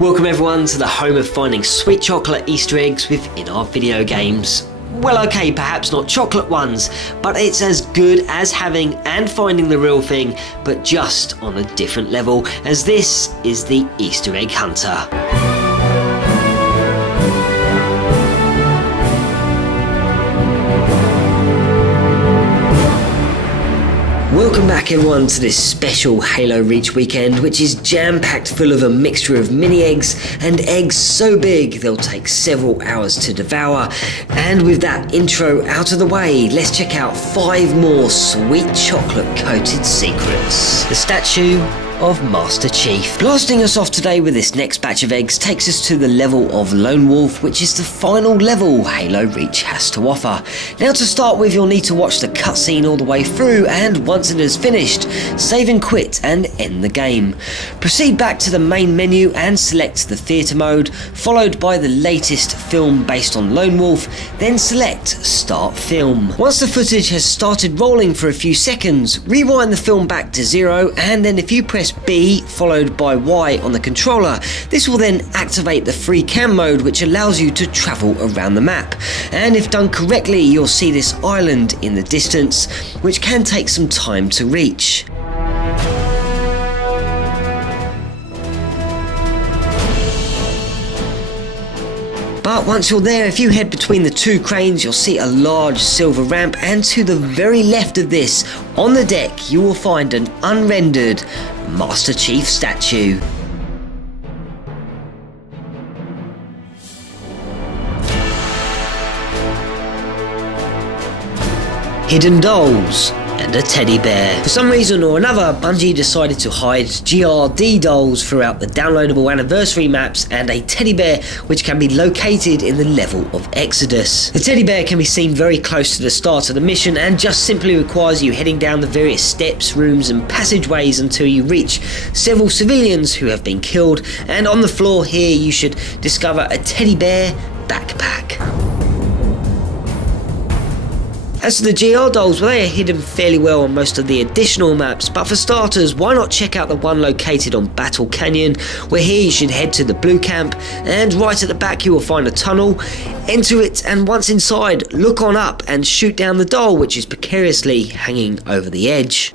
Welcome everyone to the home of finding sweet chocolate Easter eggs within our video games. Well, okay, perhaps not chocolate ones, but it's as good as having and finding the real thing, but just on a different level, as this is the Easter Egg Hunter. Welcome back everyone to this special Halo Reach weekend, which is jam-packed full of a mixture of mini eggs and eggs so big they'll take several hours to devour. And with that intro out of the way, let's check out 5 more sweet chocolate coated secrets. The statue of Master Chief. Blasting us off today with this next batch of eggs takes us to the level of Lone Wolf, which is the final level Halo Reach has to offer. Now to start with, you'll need to watch the cutscene all the way through, and once it is finished, save and quit and end the game. Proceed back to the main menu and select the theatre mode, followed by the latest film based on Lone Wolf, then select Start Film. Once the footage has started rolling for a few seconds, rewind the film back to 0, and then if you press B followed by Y on the controller, this will then activate the free cam mode, which allows you to travel around the map. And if done correctly, you'll see this island in the distance, which can take some time to reach. But once you're there, if you head between the 2 cranes, you'll see a large silver ramp, and to the very left of this, on the deck, you will find an unrendered Master Chief statue. Hidden dolls and a teddy bear. For some reason or another, Bungie decided to hide GRD dolls throughout the downloadable anniversary maps and a teddy bear which can be located in the level of Exodus. The teddy bear can be seen very close to the start of the mission and just simply requires you heading down the various steps, rooms and passageways until you reach several civilians who have been killed, and on the floor here you should discover a teddy bear backpack. As to the GR dolls, well, they are hidden fairly well on most of the additional maps, but for starters, why not check out the one located on Battle Canyon, where here you should head to the blue camp, and right at the back you will find a tunnel. Enter it, and once inside, look on up and shoot down the doll, which is precariously hanging over the edge.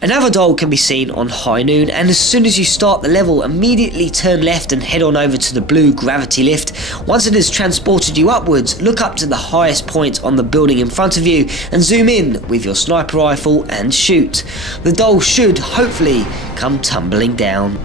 Another doll can be seen on High Noon, and as soon as you start the level, immediately turn left and head on over to the blue gravity lift. Once it has transported you upwards, look up to the highest point on the building in front of you and zoom in with your sniper rifle and shoot. The doll should, hopefully, come tumbling down.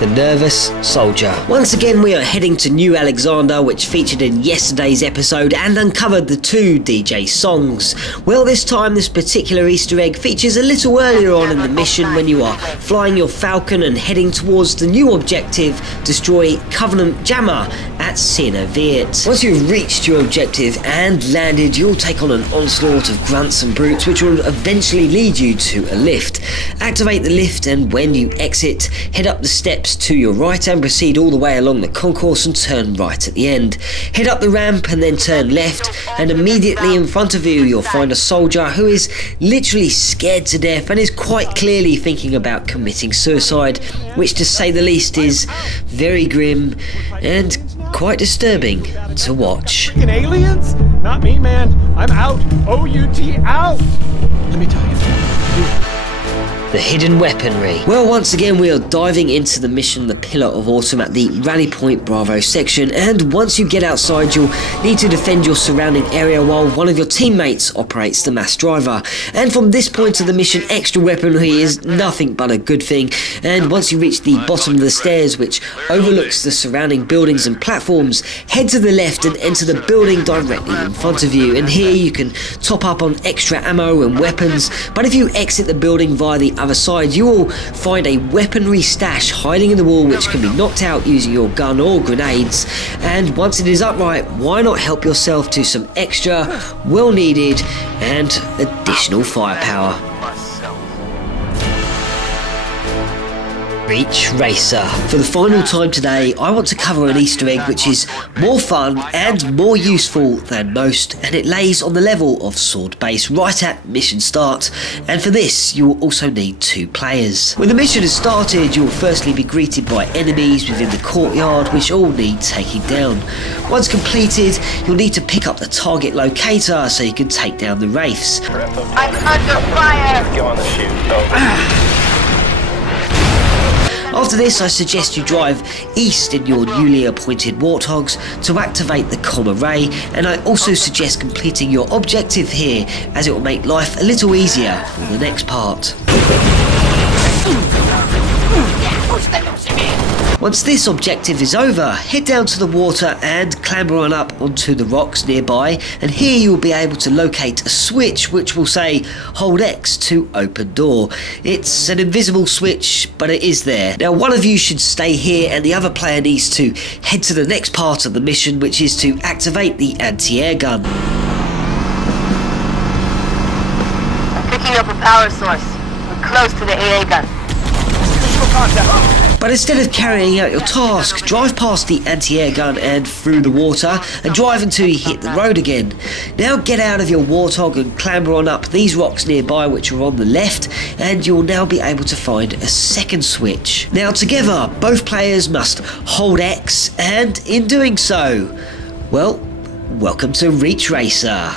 The Nervous Soldier. Once again, we are heading to New Alexander, which featured in yesterday's episode, and uncovered the 2 DJ songs. Well, this time this particular Easter egg features a little earlier on in the mission when you are flying your Falcon and heading towards the new objective, destroy Covenant Jammer at Siena Viet. Once you've reached your objective and landed, you'll take on an onslaught of grunts and brutes, which will eventually lead you to a lift. Activate the lift, and when you exit, head up the steps to your right and proceed all the way along the concourse and turn right at the end. Head up the ramp and then turn left, and immediately in front of you you'll find a soldier who is literally scared to death and is quite clearly thinking about committing suicide, which to say the least is very grim and quite disturbing to watch. Freaking aliens? Not me, man. I'm out. O-U-T out. Let me tell you. The hidden weaponry. Well, once again we are diving into the mission The Pillar of Autumn at the Rally Point Bravo section, and once you get outside you'll need to defend your surrounding area while one of your teammates operates the mass driver. And from this point of the mission, extra weaponry is nothing but a good thing, and once you reach the bottom of the stairs, which overlooks the surrounding buildings and platforms, head to the left and enter the building directly in front of you, and here you can top up on extra ammo and weapons. But if you exit the building via the other side, you will find a weaponry stash hiding in the wall which can be knocked out using your gun or grenades, and once it is upright, why not help yourself to some extra, well needed and additional firepower. Reach Racer. For the final time today, I want to cover an Easter egg which is more fun and more useful than most, and it lays on the level of Sword Base right at mission start, and for this you will also need 2 players. When the mission has started, you will firstly be greeted by enemies within the courtyard which all need taking down. Once completed, you'll need to pick up the target locator so you can take down the wraiths. I'm under fire! Go on the shoot. Over. After this, I suggest you drive east in your newly appointed Warthogs to activate the comm array, and I also suggest completing your objective here, as it will make life a little easier for the next part. Once this objective is over, head down to the water and clamber on up onto the rocks nearby, and here you will be able to locate a switch which will say hold X to open door. It's an invisible switch, but it is there. Now one of you should stay here and the other player needs to head to the next part of the mission, which is to activate the anti-air gun. I'm picking up a power source. We're close to the AA gun. Visual contact. But instead of carrying out your task, drive past the anti-air gun and through the water, and drive until you hit the road again. Now get out of your Warthog and clamber on up these rocks nearby which are on the left, and you'll now be able to find a second switch. Now together, both players must hold X, and in doing so, well, welcome to Reach Racer.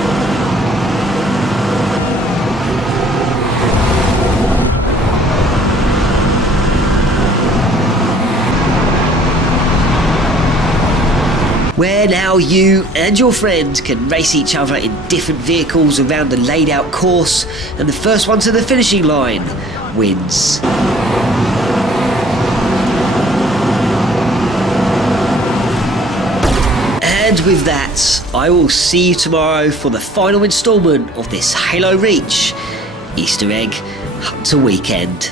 Where now you and your friend can race each other in different vehicles around a laid out course, and the first one to the finishing line wins. And with that, I will see you tomorrow for the final instalment of this Halo Reach Easter Egg Hunter Weekend.